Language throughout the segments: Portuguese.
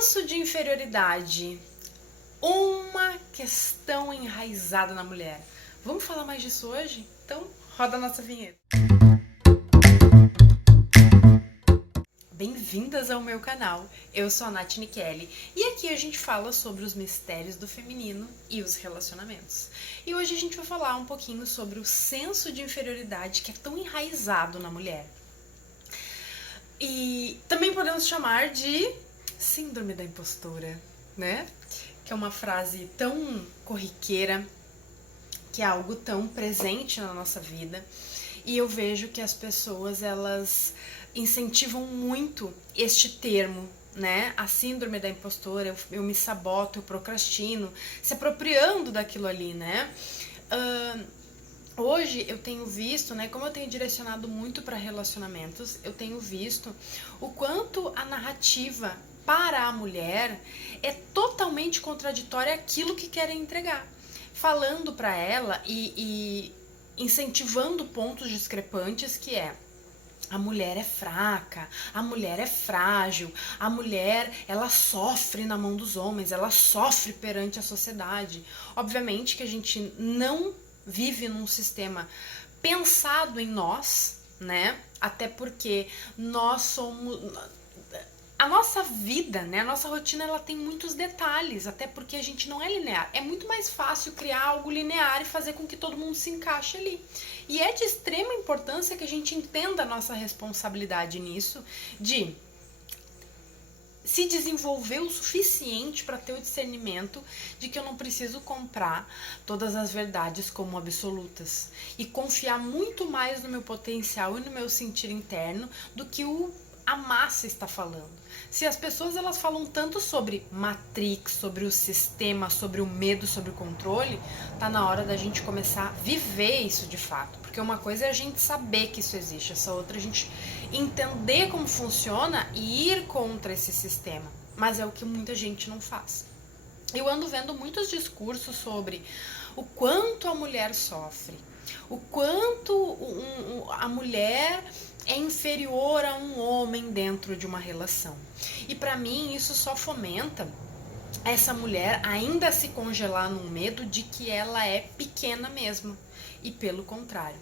Senso de inferioridade, uma questão enraizada na mulher. Vamos falar mais disso hoje? Então, roda a nossa vinheta. Bem-vindas ao meu canal, eu sou a Nath Nicheli e aqui a gente fala sobre os mistérios do feminino e os relacionamentos. E hoje a gente vai falar um pouquinho sobre o senso de inferioridade que é tão enraizado na mulher. E também podemos chamar de síndrome da impostora, né? Que é uma frase tão corriqueira, que é algo tão presente na nossa vida. E eu vejo que as pessoas, elas incentivam muito este termo, né? A síndrome da impostora, eu me saboto, eu procrastino, se apropriando daquilo ali, né? Hoje eu tenho visto, né, como eu tenho direcionado muito para relacionamentos, eu tenho visto o quanto a narrativa para a mulher é totalmente contraditória àquilo que querem entregar. Falando para ela e incentivando pontos discrepantes, que é: a mulher é fraca, a mulher é frágil, a mulher, ela sofre na mão dos homens, ela sofre perante a sociedade. Obviamente que a gente não vive num sistema pensado em nós, né? Até porque nós somos... A nossa vida, né, a nossa rotina, ela tem muitos detalhes, até porque a gente não é linear. É muito mais fácil criar algo linear e fazer com que todo mundo se encaixe ali. E é de extrema importância que a gente entenda a nossa responsabilidade nisso, de se desenvolver o suficiente para ter o discernimento de que eu não preciso comprar todas as verdades como absolutas e confiar muito mais no meu potencial e no meu sentir interno do que a massa está falando. Se as pessoas, elas falam tanto sobre Matrix, sobre o sistema, sobre o medo, sobre o controle, tá na hora da gente começar a viver isso de fato. Porque uma coisa é a gente saber que isso existe, essa outra é a gente entender como funciona e ir contra esse sistema. Mas é o que muita gente não faz. Eu ando vendo muitos discursos sobre o quanto a mulher sofre, o quanto a mulher é inferior a um homem dentro de uma relação. E para mim isso só fomenta essa mulher ainda se congelar num medo de que ela é pequena mesmo. E pelo contrário,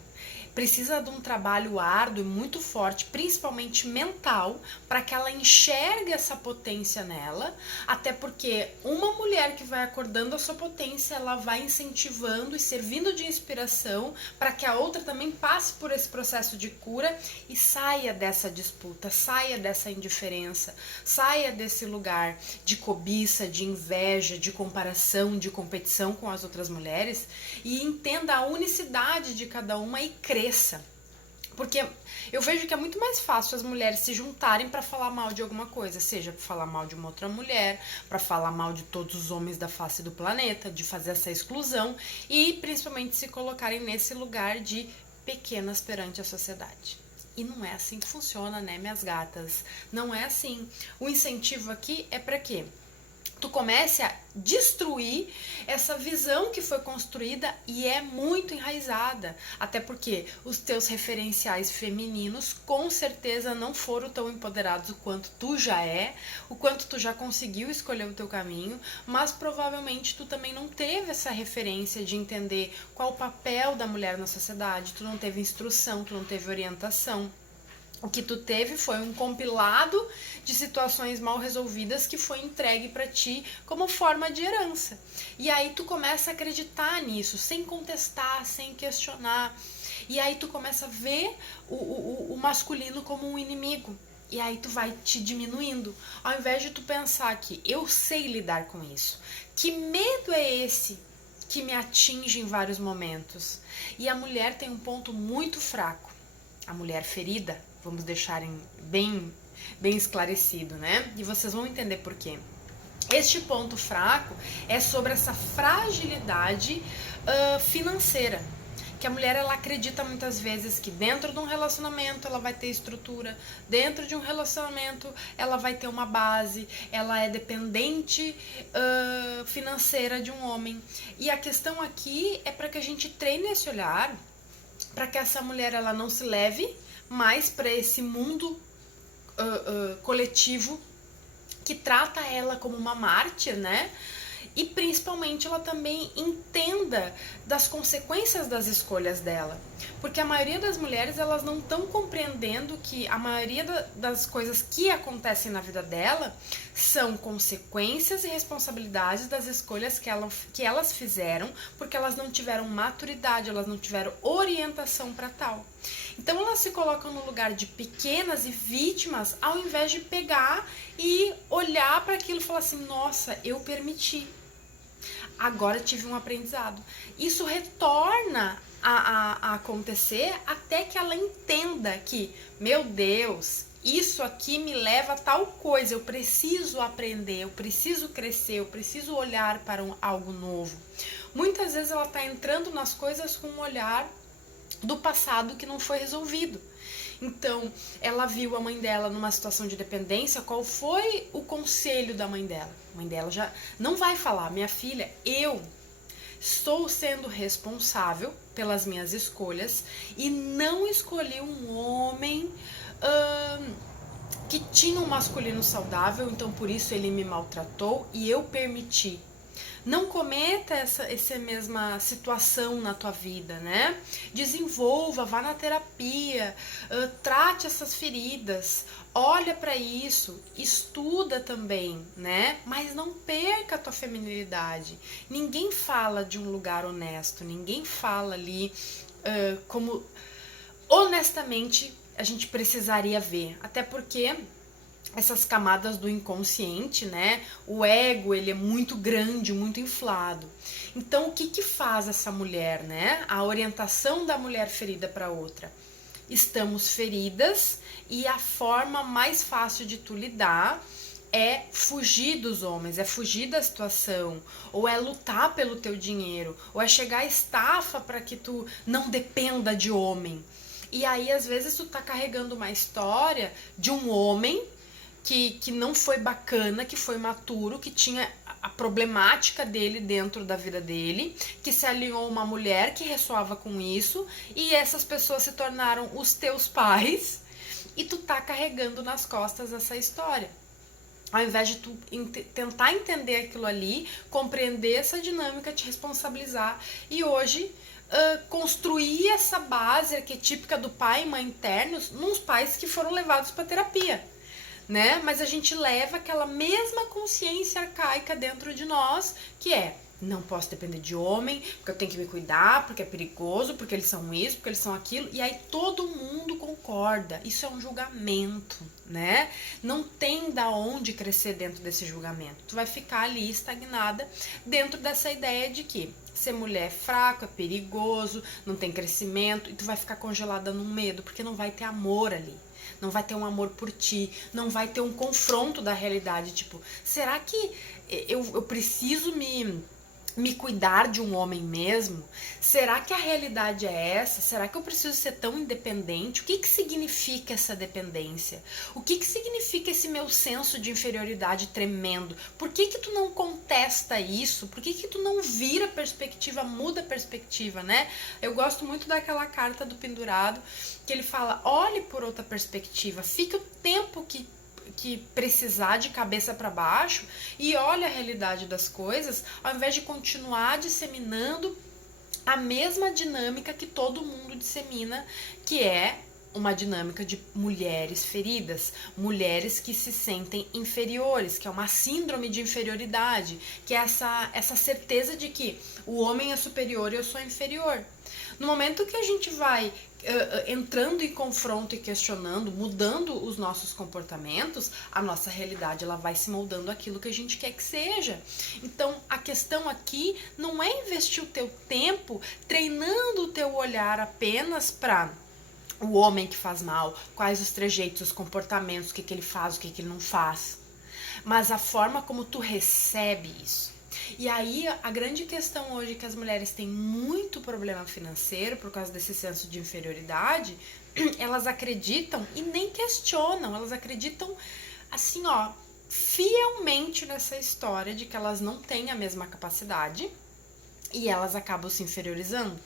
precisa de um trabalho árduo e muito forte, principalmente mental, para que ela enxergue essa potência nela, até porque uma mulher que vai acordando a sua potência, ela vai incentivando e servindo de inspiração para que a outra também passe por esse processo de cura e saia dessa disputa, saia dessa indiferença, saia desse lugar de cobiça, de inveja, de comparação, de competição com as outras mulheres e entenda a unicidade de cada uma e cresça. Porque eu vejo que é muito mais fácil as mulheres se juntarem para falar mal de alguma coisa, seja para falar mal de uma outra mulher, para falar mal de todos os homens da face do planeta, de fazer essa exclusão e principalmente se colocarem nesse lugar de pequenas perante a sociedade. E não é assim que funciona, né, minhas gatas? Não é assim. O incentivo aqui é para quê? Tu comece a destruir essa visão que foi construída e é muito enraizada, até porque os teus referenciais femininos com certeza não foram tão empoderados o quanto tu já é, o quanto tu já conseguiu escolher o teu caminho, mas provavelmente tu também não teve essa referência de entender qual o papel da mulher na sociedade, tu não teve instrução, tu não teve orientação. O que tu teve foi um compilado de situações mal resolvidas que foi entregue para ti como forma de herança. E aí tu começa a acreditar nisso, sem contestar, sem questionar. E aí tu começa a ver o masculino como um inimigo. E aí tu vai te diminuindo. Ao invés de tu pensar que eu sei lidar com isso. Que medo é esse que me atinge em vários momentos? E a mulher tem um ponto muito fraco. A mulher ferida, vamos deixar bem esclarecido, né? E vocês vão entender por quê. Este ponto fraco é sobre essa fragilidade financeira, que a mulher, ela acredita muitas vezes que dentro de um relacionamento ela vai ter estrutura, dentro de um relacionamento ela vai ter uma base, ela é dependente financeira de um homem. E a questão aqui é para que a gente treine esse olhar, para que essa mulher, ela não se leve mais para esse mundo coletivo que trata ela como uma mártir, né? E principalmente ela também entenda das consequências das escolhas dela. Porque a maioria das mulheres, elas não estão compreendendo que a maioria das coisas que acontecem na vida dela são consequências e responsabilidades das escolhas que elas fizeram, porque elas não tiveram maturidade, elas não tiveram orientação para tal. Então elas se colocam no lugar de pequenas e vítimas, ao invés de pegar e olhar para aquilo e falar assim, nossa, eu permiti. Agora tive um aprendizado. Isso retorna a acontecer até que ela entenda que, meu Deus, isso aqui me leva a tal coisa, eu preciso aprender, eu preciso crescer, eu preciso olhar para algo novo. Muitas vezes ela está entrando nas coisas com um olhar do passado que não foi resolvido. Então, ela viu a mãe dela numa situação de dependência, qual foi o conselho da mãe dela? A mãe dela já não vai falar, minha filha, eu estou sendo responsável pelas minhas escolhas e não escolhi um homem que tinha um masculino saudável, então por isso ele me maltratou e eu permiti. Não cometa essa mesma situação na tua vida, né? Desenvolva, vá na terapia, trate essas feridas, olha para isso, estuda também, né? Mas não perca a tua feminilidade. Ninguém fala de um lugar honesto, ninguém fala ali como honestamente a gente precisaria ver. Até porque essas camadas do inconsciente, né? O ego, ele é muito grande, muito inflado. Então, o que faz essa mulher, né? A orientação da mulher ferida para outra. Estamos feridas e a forma mais fácil de tu lidar é fugir dos homens, é fugir da situação, ou é lutar pelo teu dinheiro, ou é chegar à estafa para que tu não dependa de homem. E aí, às vezes, tu tá carregando uma história de um homem que não foi bacana, que foi maturo, que tinha a problemática dele dentro da vida dele, que se alinhou a uma mulher que ressoava com isso, e essas pessoas se tornaram os teus pais, e tu tá carregando nas costas essa história. Ao invés de tu tentar entender aquilo ali, compreender essa dinâmica, te responsabilizar, e hoje construir essa base arquetípica do pai e mãe internos nos pais que foram levados para terapia. Né? Mas a gente leva aquela mesma consciência arcaica dentro de nós, que é, não posso depender de homem, porque eu tenho que me cuidar, porque é perigoso, porque eles são isso, porque eles são aquilo, e aí todo mundo concorda. Isso é um julgamento, né? Não tem da onde crescer dentro desse julgamento. Tu vai ficar ali estagnada dentro dessa ideia de que ser mulher é fraco, é perigoso, não tem crescimento, e tu vai ficar congelada no medo, porque não vai ter amor ali. Não vai ter um amor por ti, não vai ter um confronto da realidade, tipo, será que eu preciso me cuidar de um homem mesmo? Será que a realidade é essa? Será que eu preciso ser tão independente? O que significa essa dependência? O que significa esse meu senso de inferioridade tremendo? Por que tu não contesta isso? Por que tu não vira perspectiva, muda perspectiva, né? Eu gosto muito daquela carta do pendurado, que ele fala, olhe por outra perspectiva, fique o tempo que precisar de cabeça para baixo e olha a realidade das coisas, ao invés de continuar disseminando a mesma dinâmica que todo mundo dissemina, que é uma dinâmica de mulheres feridas, mulheres que se sentem inferiores, que é uma síndrome de inferioridade, que é essa certeza de que o homem é superior e eu sou inferior. No momento que a gente vai entrando em confronto e questionando, mudando os nossos comportamentos, a nossa realidade ela vai se moldando aquilo que a gente quer que seja. Então, a questão aqui não é investir o teu tempo treinando o teu olhar apenas para o homem que faz mal, quais os trejeitos, os comportamentos, o que ele faz, o que ele não faz, mas a forma como tu recebe isso. E aí, a grande questão hoje é que as mulheres têm muito problema financeiro por causa desse senso de inferioridade, elas acreditam e nem questionam, elas acreditam assim, ó, fielmente nessa história de que elas não têm a mesma capacidade e elas acabam se inferiorizando.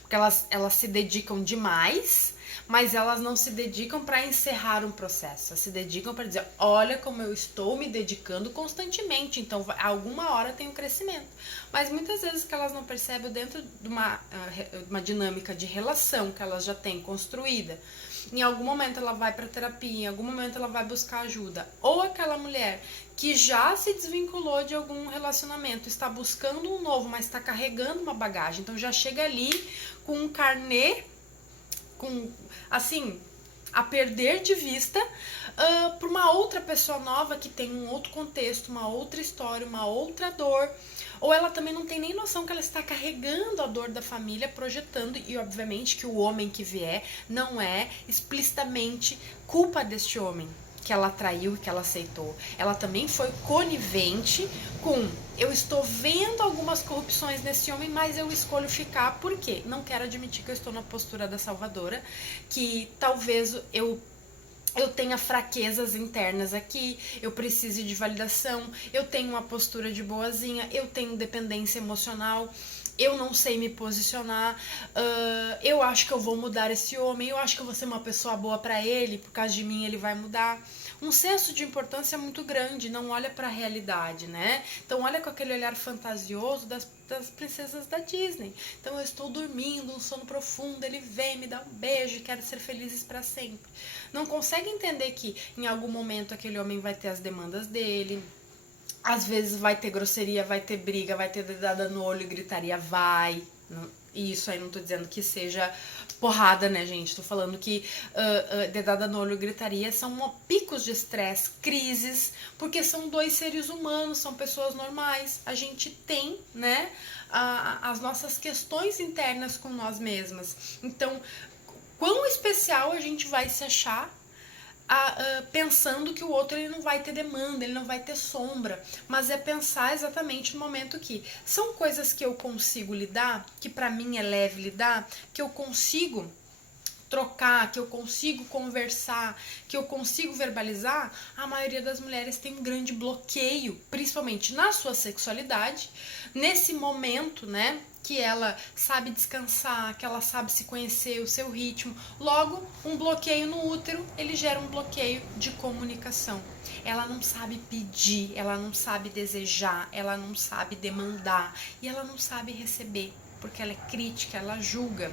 Porque elas se dedicam demais mas elas não se dedicam para encerrar um processo, elas se dedicam para dizer, olha como eu estou me dedicando constantemente, então alguma hora tem um crescimento. Mas muitas vezes que elas não percebem dentro de uma dinâmica de relação que elas já têm construída, em algum momento ela vai para terapia, em algum momento ela vai buscar ajuda, ou aquela mulher que já se desvinculou de algum relacionamento, está buscando um novo, mas está carregando uma bagagem, então já chega ali com um carnê, com, assim, a perder de vista para uma outra pessoa nova que tem um outro contexto, uma outra história, uma outra dor, ou ela também não tem nem noção que ela está carregando a dor da família, projetando, e obviamente que o homem que vier não é explicitamente culpa deste homem que ela traiu e que ela aceitou. Ela também foi conivente com, eu estou vendo algumas corrupções nesse homem, mas eu escolho ficar porque não quero admitir que eu estou na postura da salvadora, que talvez eu tenha fraquezas internas aqui, eu preciso de validação, eu tenho uma postura de boazinha, eu tenho dependência emocional, eu não sei me posicionar, eu acho que eu vou mudar esse homem, eu acho que eu vou ser uma pessoa boa pra ele, por causa de mim ele vai mudar. Um senso de importância muito grande, não olha pra realidade, né? Então olha com aquele olhar fantasioso das princesas da Disney. Então eu estou dormindo, um sono profundo, ele vem, me dá um beijo, quero ser felizes pra sempre. Não consegue entender que em algum momento aquele homem vai ter as demandas dele, às vezes vai ter grosseria, vai ter briga, vai ter dedada no olho e gritaria, vai. E isso aí não tô dizendo que seja porrada, né, gente? Tô falando que dedada no olho e gritaria são picos de estresse, crises, porque são dois seres humanos, são pessoas normais. A gente tem, né, as nossas questões internas com nós mesmas. Então, quão especial a gente vai se achar pensando que o outro ele não vai ter demanda, ele não vai ter sombra, mas é pensar exatamente no momento que são coisas que eu consigo lidar, que pra mim é leve lidar, que eu consigo trocar, que eu consigo conversar, que eu consigo verbalizar. A maioria das mulheres tem um grande bloqueio, principalmente na sua sexualidade, nesse momento, né, que ela sabe descansar, que ela sabe se conhecer, o seu ritmo. Logo, um bloqueio no útero, ele gera um bloqueio de comunicação. Ela não sabe pedir, ela não sabe desejar, ela não sabe demandar e ela não sabe receber, porque ela é crítica, ela julga.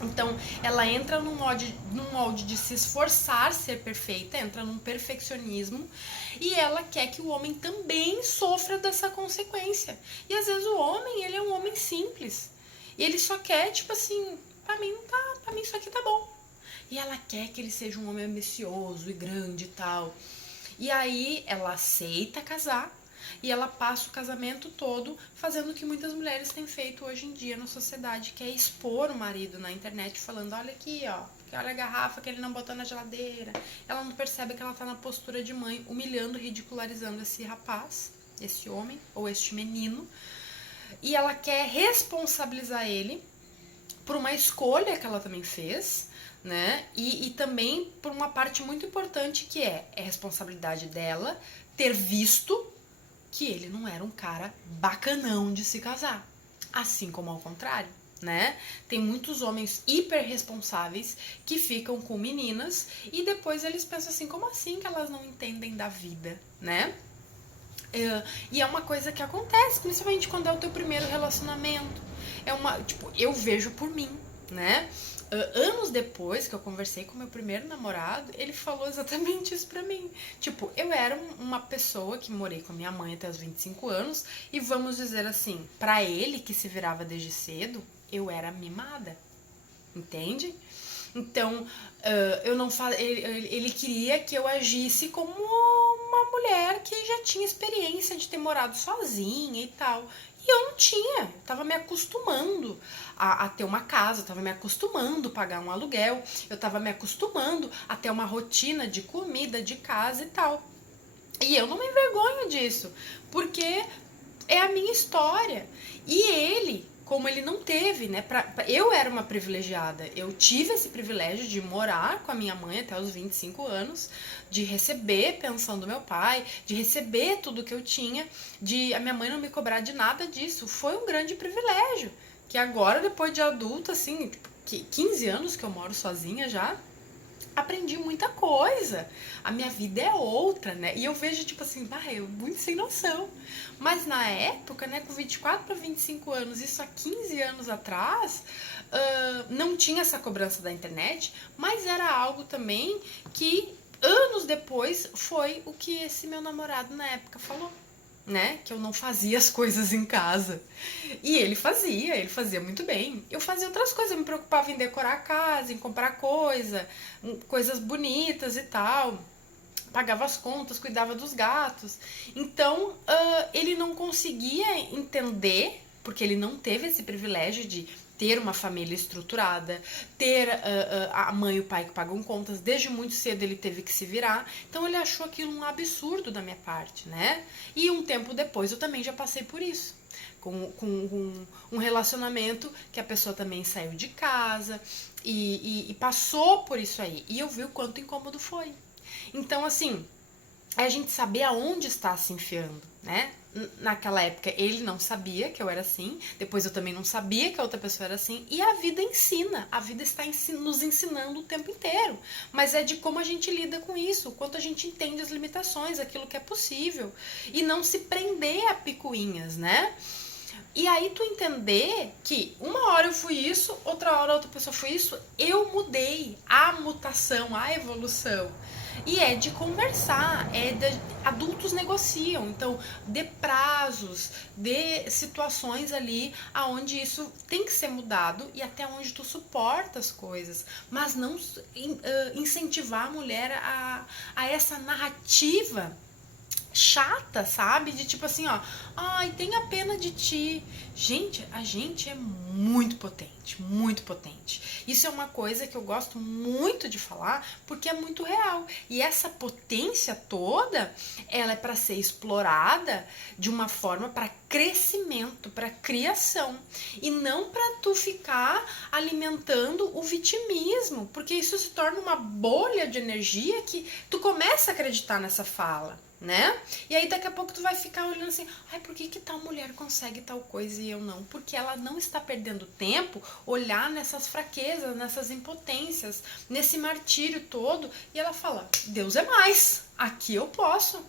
Então, ela entra num molde de se esforçar ser perfeita, entra num perfeccionismo, e ela quer que o homem também sofra dessa consequência. E às vezes o homem, ele é um homem simples. E ele só quer, tipo assim, pra mim não tá, pra mim isso aqui tá bom. E ela quer que ele seja um homem ambicioso e grande e tal. E aí ela aceita casar, e ela passa o casamento todo fazendo o que muitas mulheres têm feito hoje em dia na sociedade, que é expor o marido na internet falando, olha aqui, ó, olha a garrafa que ele não botou na geladeira. Ela não percebe que ela tá na postura de mãe, humilhando, ridicularizando esse rapaz, esse homem ou este menino, e ela quer responsabilizar ele por uma escolha que ela também fez, né? E também por uma parte muito importante que é responsabilidade dela ter visto que ele não era um cara bacanão de se casar. Assim como ao contrário, né? Tem muitos homens hiper responsáveis que ficam com meninas e depois eles pensam assim, como assim que elas não entendem da vida, né? E é uma coisa que acontece, principalmente quando é o teu primeiro relacionamento. Tipo, eu vejo por mim, né? Anos depois que eu conversei com meu primeiro namorado, ele falou exatamente isso pra mim. Tipo, eu era uma pessoa que morei com a minha mãe até os 25 anos, e vamos dizer assim, pra ele que se virava desde cedo, eu era mimada. Entende? Então, ele queria que eu agisse como uma mulher que já tinha experiência de ter morado sozinha e tal. E eu não tinha, eu tava me acostumando a ter uma casa, eu tava me acostumando a pagar um aluguel, eu tava me acostumando a ter uma rotina de comida, de casa e tal. E eu não me envergonho disso, porque é a minha história. E ele, como ele não teve, né? Eu era uma privilegiada. Eu tive esse privilégio de morar com a minha mãe até os 25 anos, de receber pensão do meu pai, de receber tudo que eu tinha, de a minha mãe não me cobrar de nada disso. Foi um grande privilégio. Que agora, depois de adulta, assim, 15 anos que eu moro sozinha já, aprendi muita coisa. A minha vida é outra, né? E eu vejo, tipo assim, eu muito sem noção. Mas na época, né, com 24 para 25 anos, isso há 15 anos atrás, não tinha essa cobrança da internet, mas era algo também que anos depois foi o que esse meu namorado na época falou. Né? Que eu não fazia as coisas em casa. E ele fazia muito bem. Eu fazia outras coisas, eu me preocupava em decorar a casa, em comprar coisas bonitas e tal. Pagava as contas, cuidava dos gatos. Então, ele não conseguia entender, porque ele não teve esse privilégio de ter uma família estruturada, ter a mãe e o pai que pagam contas, desde muito cedo ele teve que se virar, então ele achou aquilo um absurdo da minha parte, né? E um tempo depois eu também já passei por isso, com um relacionamento que a pessoa também saiu de casa e passou por isso aí, e eu vi o quanto incômodo foi. Então, assim, é a gente saber aonde está se enfiando, né? Naquela época ele não sabia que eu era assim, depois eu também não sabia que a outra pessoa era assim, e a vida ensina, a vida está nos ensinando o tempo inteiro, mas é de como a gente lida com isso, o quanto a gente entende as limitações, aquilo que é possível, e não se prender a picuinhas, né? E aí tu entender que uma hora eu fui isso, outra hora outra pessoa foi isso, eu mudei, a mutação, a evolução. E é de conversar, adultos negociam, então dê prazos, dê situações ali aonde isso tem que ser mudado e até onde tu suporta as coisas, mas não incentivar a mulher a essa narrativa chata, sabe? De tipo assim, ó, ai, tenha pena de ti. Gente, a gente é muito potente, muito potente. Isso é uma coisa que eu gosto muito de falar, porque é muito real. E essa potência toda, ela é para ser explorada de uma forma para crescimento, para criação, e não para tu ficar alimentando o vitimismo, porque isso se torna uma bolha de energia que tu começa a acreditar nessa fala, né? E aí daqui a pouco tu vai ficar olhando assim, ai, por que tal mulher consegue tal coisa e eu não? Porque ela não está perdendo tempo olhar nessas fraquezas, nessas impotências, nesse martírio todo, e ela fala, Deus é mais, aqui eu posso,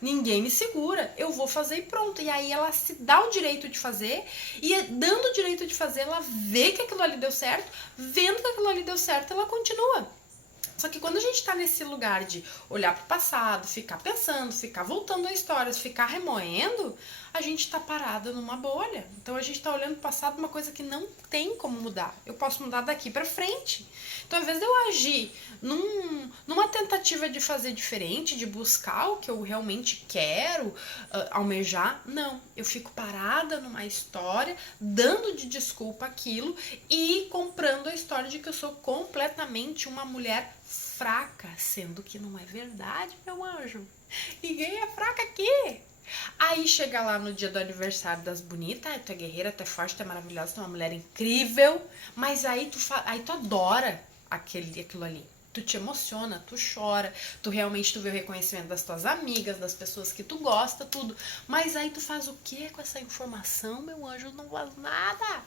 ninguém me segura, eu vou fazer e pronto. E aí ela se dá o direito de fazer, e dando o direito de fazer, ela vê que aquilo ali deu certo, vendo que aquilo ali deu certo, ela continua. Só que quando a gente tá nesse lugar de olhar pro passado, ficar pensando, ficar voltando a histórias, ficar remoendo, a gente tá parada numa bolha. Então a gente tá olhando pro passado, uma coisa que não tem como mudar. Eu posso mudar daqui pra frente. Então, ao invés de eu agir numa tentativa de fazer diferente, de buscar o que eu realmente quero almejar, não. Eu fico parada numa história, dando de desculpa aquilo e comprando a história de que eu sou completamente uma mulher fraca, sendo que não é verdade, meu anjo. Ninguém é fraca aqui. Aí chega lá no dia do aniversário das bonitas, tu é guerreira, tu é forte, tu é maravilhosa, tu é uma mulher incrível, mas aí tu adora aquilo ali. Tu te emociona, tu chora, tu realmente vê o reconhecimento das tuas amigas, das pessoas que tu gosta, tudo. Mas aí tu faz o que com essa informação, meu anjo? Não faz nada.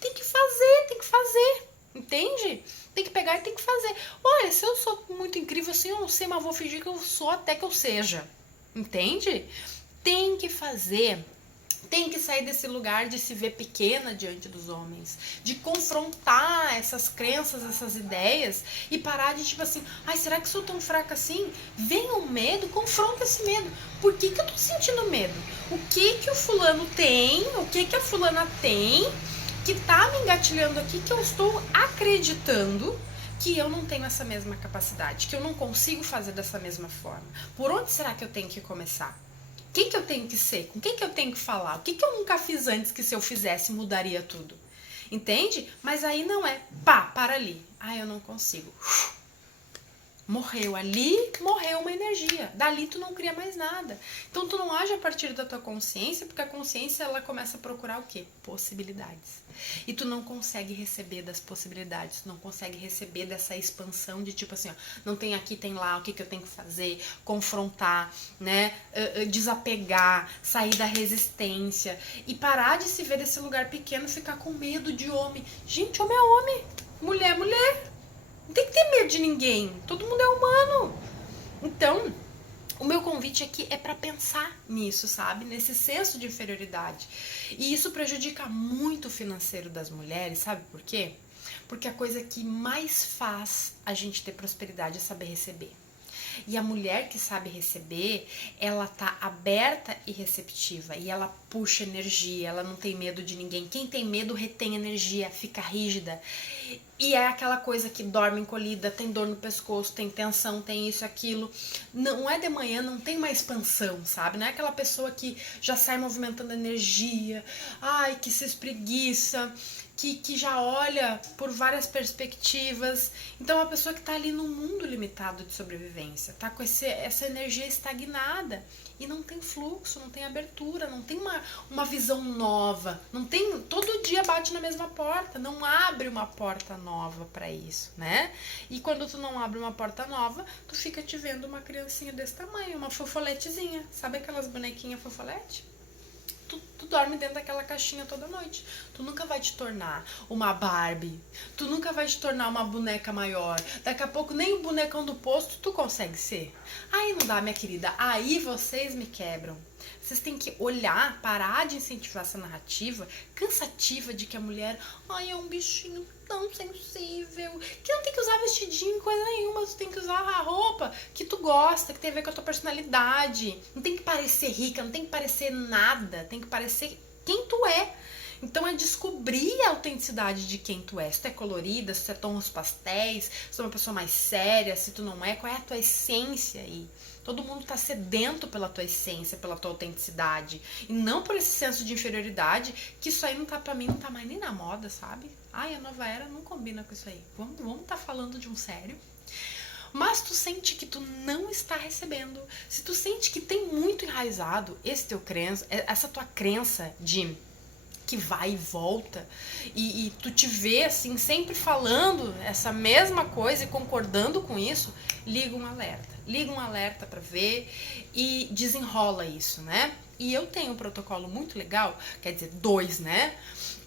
Tem que fazer. Entende? Tem que pegar e tem que fazer. Olha, se eu sou muito incrível assim, eu não sei, mas vou fingir que eu sou até que eu seja. Entende? Tem que fazer. Tem que sair desse lugar de se ver pequena diante dos homens, de confrontar essas crenças, essas ideias e parar de tipo assim, ai, será que sou tão fraca assim? Vem o medo, confronta esse medo. Por que eu tô sentindo medo? O que o fulano tem? O que a fulana tem que tá me engatilhando aqui, que eu estou acreditando que eu não tenho essa mesma capacidade, que eu não consigo fazer dessa mesma forma? Por onde será que eu tenho que começar? O que eu tenho que ser? Com quem que eu tenho que falar? O que eu nunca fiz antes que se eu fizesse mudaria tudo? Entende? Mas aí não é, para ali. Ah, eu não consigo. Morreu ali, morreu uma energia. Dali tu não cria mais nada. Então tu não age a partir da tua consciência, porque a consciência ela começa a procurar o quê? Possibilidades. E tu não consegue receber das possibilidades, tu não consegue receber dessa expansão de tipo assim, ó, não tem aqui, tem lá, o que eu tenho que fazer, confrontar, né, desapegar, sair da resistência e parar de se ver desse lugar pequeno, ficar com medo de homem. Gente, homem é homem. Mulher, mulher. Não tem que ter medo de ninguém. Todo mundo é humano. Então, o meu convite aqui é para pensar nisso, sabe? Nesse senso de inferioridade. E isso prejudica muito o financeiro das mulheres, sabe por quê? Porque a coisa que mais faz a gente ter prosperidade é saber receber. E a mulher que sabe receber, ela tá aberta e receptiva. E ela puxa energia, ela não tem medo de ninguém. Quem tem medo retém energia, fica rígida. E é aquela coisa que dorme encolhida, tem dor no pescoço, tem tensão, tem isso, aquilo. Não é de manhã, não tem uma expansão, sabe? Não é aquela pessoa que já sai movimentando energia, ai, que se espreguiça, que já olha por várias perspectivas. Então, é uma pessoa que está ali num mundo limitado de sobrevivência, tá com essa energia estagnada e não tem fluxo, não tem abertura, não tem uma visão nova, não tem, todo dia bate na mesma porta, não abre uma porta nova para isso, né? E quando tu não abre uma porta nova, tu fica te vendo uma criancinha desse tamanho, uma fofoletezinha, sabe aquelas bonequinhas fofolete? Tu dorme dentro daquela caixinha toda noite. Tu nunca vai te tornar uma Barbie. Tu nunca vai te tornar uma boneca maior. Daqui a pouco nem o bonecão do posto tu consegue ser. Aí não dá, minha querida. Aí vocês me quebram. Vocês têm que olhar, parar de incentivar essa narrativa cansativa de que a mulher, ai, é um bichinho tão sensível, que não tem que usar vestidinho, coisa nenhuma, tu tem que usar a roupa que tu gosta, que tem a ver com a tua personalidade. Não tem que parecer rica, não tem que parecer nada, tem que parecer quem tu é. Então é descobrir a autenticidade de quem tu é. Se tu é colorida, se tu é tons pastéis, se tu é uma pessoa mais séria, se tu não é, qual é a tua essência aí? Todo mundo tá sedento pela tua essência, pela tua autenticidade. E não por esse senso de inferioridade, que isso aí não tá, pra mim, não tá mais nem na moda, sabe? Ai, a nova era não combina com isso aí. Vamos tá falando de um sério. Mas tu sente que tu não está recebendo. Se tu sente que tem muito enraizado essa tua crença de que vai e volta, e tu te vê assim, sempre falando essa mesma coisa e concordando com isso, liga um alerta. Liga um alerta para ver e desenrola isso, né? E eu tenho um protocolo muito legal, quer dizer, 2, né?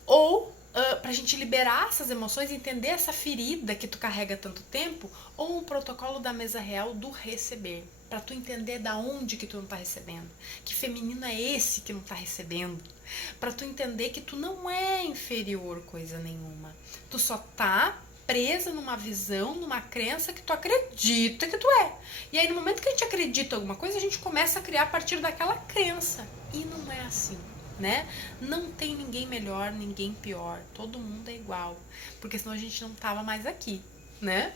Ou pra gente liberar essas emoções, entender essa ferida que tu carrega há tanto tempo, ou um protocolo da mesa real do receber, pra tu entender da onde que tu não tá recebendo, que feminino é esse que não tá recebendo, pra tu entender que tu não é inferior coisa nenhuma, tu só tá presa numa visão, numa crença que tu acredita que tu é. E aí no momento que a gente acredita em alguma coisa, a gente começa a criar a partir daquela crença, e não é assim, né? Não tem ninguém melhor, ninguém pior, todo mundo é igual, porque senão a gente não tava mais aqui, né?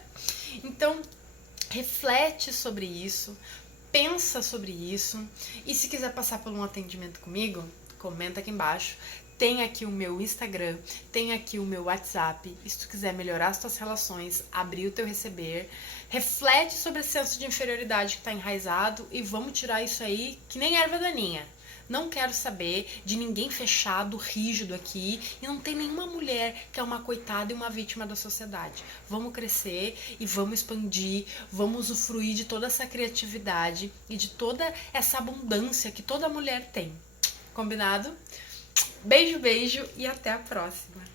Então, reflete sobre isso, pensa sobre isso, e se quiser passar por um atendimento comigo, comenta aqui embaixo. Tem aqui o meu Instagram, tem aqui o meu WhatsApp, e se tu quiser melhorar as tuas relações, abrir o teu receber, reflete sobre esse senso de inferioridade que tá enraizado e vamos tirar isso aí que nem erva daninha. Não quero saber de ninguém fechado, rígido aqui, e não tem nenhuma mulher que é uma coitada e uma vítima da sociedade. Vamos crescer e vamos expandir, vamos usufruir de toda essa criatividade e de toda essa abundância que toda mulher tem. Combinado? Beijo, beijo e até a próxima!